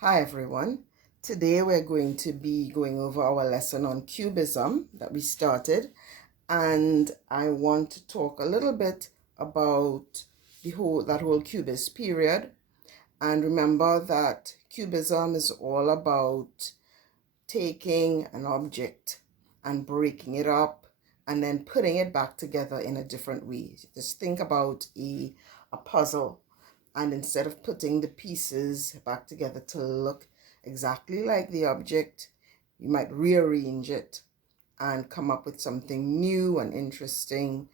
Hi everyone. Today we're going to be going over our lesson on Cubism that we started, and I want to talk a little bit about that whole Cubist period. And remember that Cubism is all about taking an object and breaking it up and then putting it back together in a different way. Just think about a puzzle, and instead of putting the pieces back together to look exactly like the object, you might rearrange it and come up with something new and interesting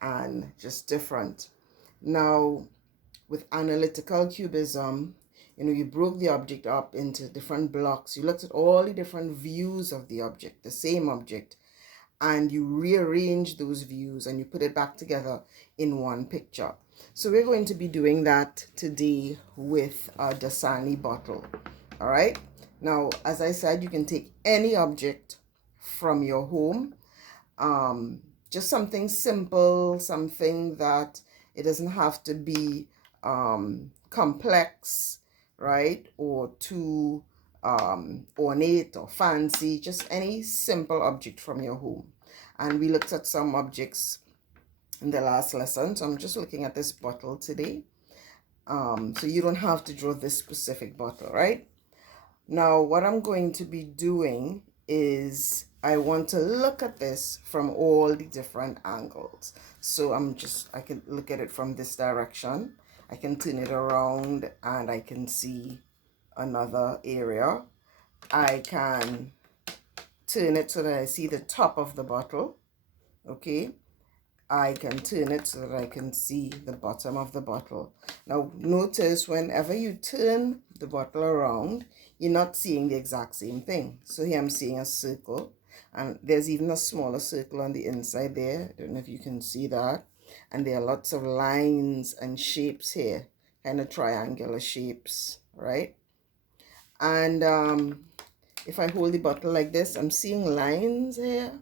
and just different. Now, with analytical cubism, you broke the object up into different blocks. You looked at all the different views of the object, the same object, and you rearrange those views and you put it back together in one picture. So we're going to be doing that today with a Dasani bottle. All right. Now, as I said, you can take any object from your home. Just something simple, something that it doesn't have to be complex, right? Or too ornate or fancy, just any simple object from your home. And we looked at some objects in the last lesson, so I'm just looking at this bottle today. So you don't have to draw this specific bottle, right? Now, what I'm going to be doing is I want to look at this from all the different angles. So I can look at it from this direction. I can turn it around and I can see another area. I can turn it so that I see the top of the bottle. Okay. I can turn it so that I can see the bottom of the bottle. Now, notice whenever you turn the bottle around, you're not seeing the exact same thing. So here I'm seeing a circle, and there's even a smaller circle on the inside there. I don't know if you can see that. And there are lots of lines and shapes here, kind of triangular shapes, right? And if I hold the bottle like this, I'm seeing lines here.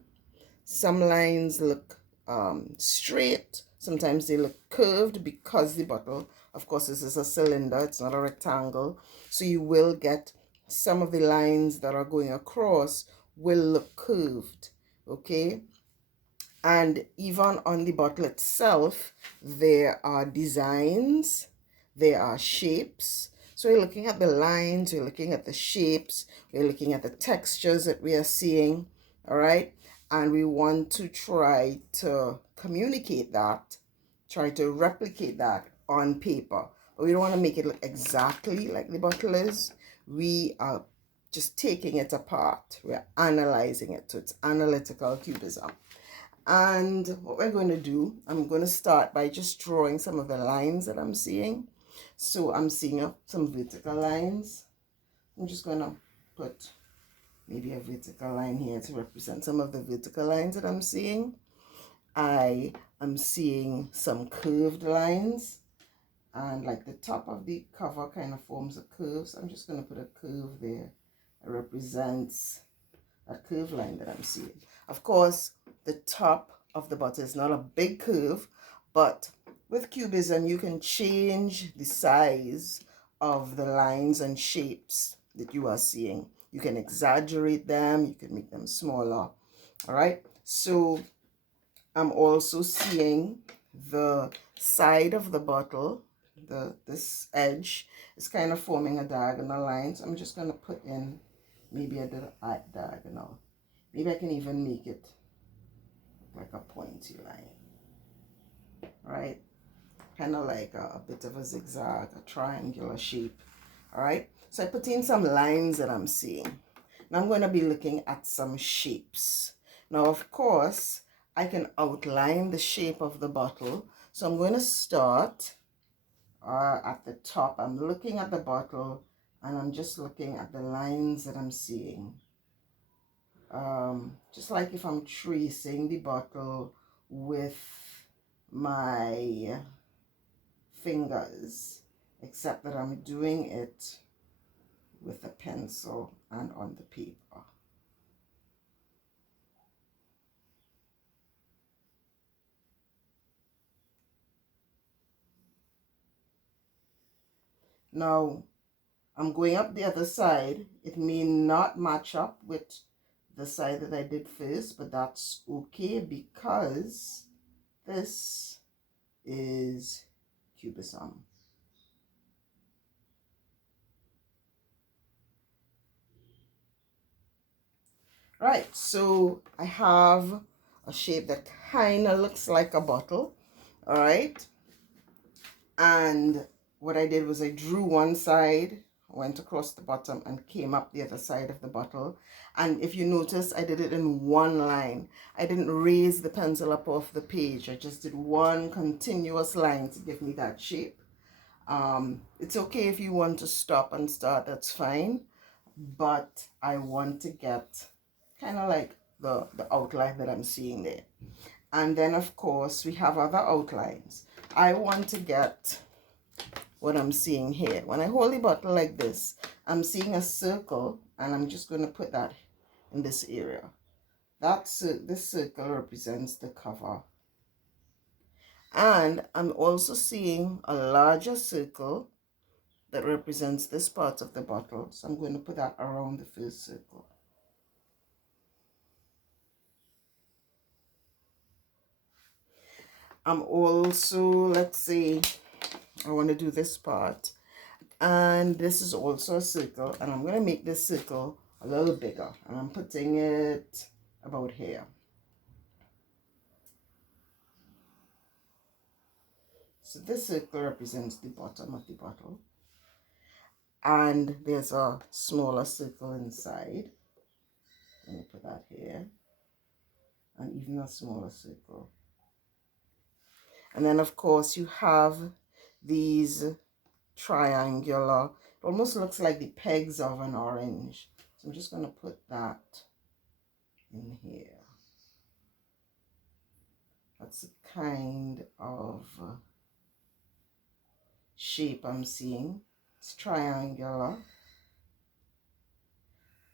Some lines look straight. Sometimes they look curved because the bottle, of course, this is a cylinder. It's not a rectangle. So you will get some of the lines that are going across will look curved. Okay. And even on the bottle itself, there are designs, there are shapes. So we're looking at the lines, we're looking at the shapes, we're looking at the textures that we are seeing, all right? And we want to try to communicate that, try to replicate that on paper. But we don't want to make it look exactly like the bottle is. We are just taking it apart. We're analyzing it. So it's analytical cubism. And what we're going to do, I'm going to start by just drawing some of the lines that I'm seeing. So I'm seeing some vertical lines. I'm just going to put maybe a vertical line here to represent some of the vertical lines that I'm seeing. I am seeing some curved lines, and like the top of the cover kind of forms a curve. So I'm just going to put a curve there. It represents a curved line that I'm seeing. Of course, the top of the bottle is not a big curve, but with cubism, you can change the size of the lines and shapes that you are seeing. You can exaggerate them, you can make them smaller. All right, so I'm also seeing the side of the bottle, this edge is kind of forming a diagonal line. So I'm just going to put in maybe a diagonal. Maybe I can even make it like a pointy line, right? Kind of like a bit of a zigzag, a triangular shape, all right? So I put in some lines that I'm seeing. Now I'm going to be looking at some shapes. Now, of course, I can outline the shape of the bottle. So I'm going to start at the top. I'm looking at the bottle and I'm just looking at the lines that I'm seeing. Just like if I'm tracing the bottle with my fingers, except that I'm doing it with a pencil and on the paper. Now, I'm going up the other side. It may not match up with the side that I did first, but that's okay because this is Cubism. Right, so I have a shape that kind of looks like a bottle, all right? And what I did was I drew one side, went across the bottom and came up the other side of the bottle. And if you notice, I did it in one line. I didn't raise the pencil up off the page. I just did one continuous line to give me that shape. It's okay if you want to stop and start, that's fine. But I want to get kind of like the outline that I'm seeing there. And then, of course, we have other outlines. I want to get what I'm seeing here. When I hold the bottle like this, I'm seeing a circle, and I'm just going to put that in this area. This circle represents the cover. And I'm also seeing a larger circle that represents this part of the bottle. So I'm going to put that around the first circle. I'm also, let's say, I want to do this part. And this is also a circle. And I'm going to make this circle a little bigger. And I'm putting it about here. So this circle represents the bottom of the bottle. And there's a smaller circle inside. I'm going to put that here. And even a smaller circle. And then, of course, you have these triangular, it almost looks like the pegs of an orange. So I'm just going to put that in here. That's the kind of shape I'm seeing. It's triangular.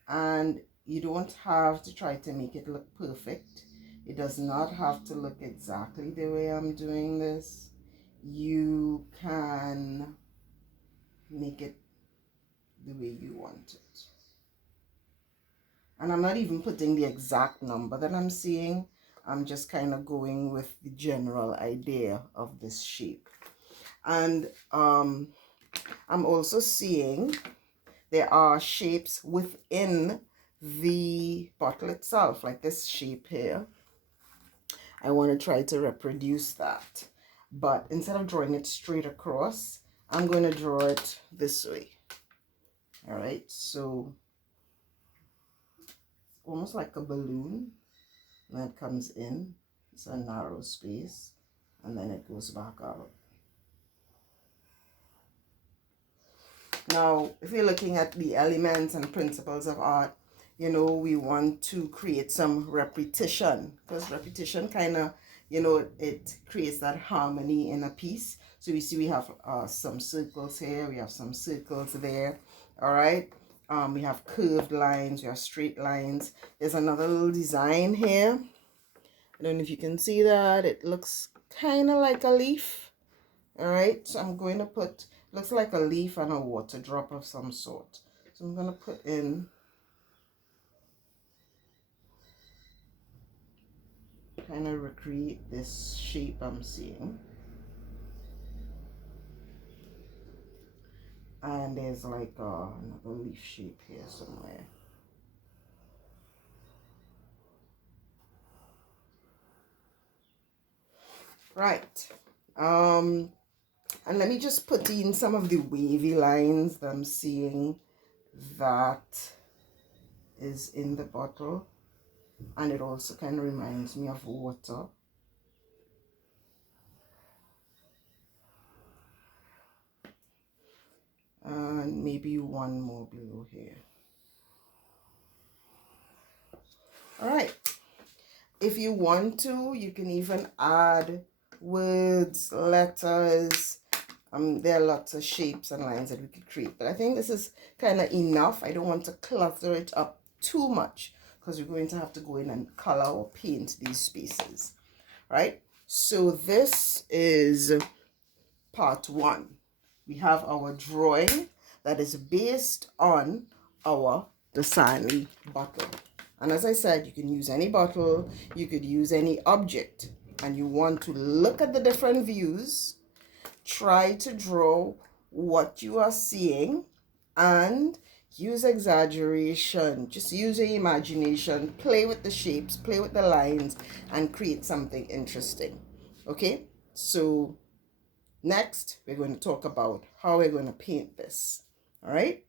And you don't have to try to make it look perfect. It does not have to look exactly the way I'm doing this. You can make it the way you want it. And I'm not even putting the exact number that I'm seeing. I'm just kind of going with the general idea of this shape. And I'm also seeing there are shapes within the bottle itself, like this shape here. I want to try to reproduce that. But instead of drawing it straight across, I'm going to draw it this way. All right, so almost like a balloon. And then it comes in. It's a narrow space. And then it goes back out. Now, if you're looking at the elements and principles of art, you know, we want to create some repetition. Because repetition kind of, you know, it creates that harmony in a piece. So we see we have some circles here. We have some circles there. All right. We have curved lines. We have straight lines. There's another little design here. I don't know if you can see that. It looks kind of like a leaf. All right. So I'm going to put, looks like a leaf and a water drop of some sort. So I'm going to put in kind of recreate this shape I'm seeing. And there's like another leaf shape here somewhere. Right. And let me just put in some of the wavy lines that I'm seeing that is in the bottle. And it also kind of reminds me of water. And maybe one more below here. All right. If you want to, you can even add words, letters. There are lots of shapes and lines that we could create. But I think this is kind of enough. I don't want to clutter it up too much because we're going to have to go in and color or paint these spaces. Right? So this is part one. We have our drawing. that is based on our Dasani bottle. And as I said, you can use any bottle, you could use any object, and you want to look at the different views, try to draw what you are seeing, and use exaggeration. Just use your imagination, play with the shapes, play with the lines, and create something interesting. Okay, so next we're going to talk about how we're going to paint this. All right,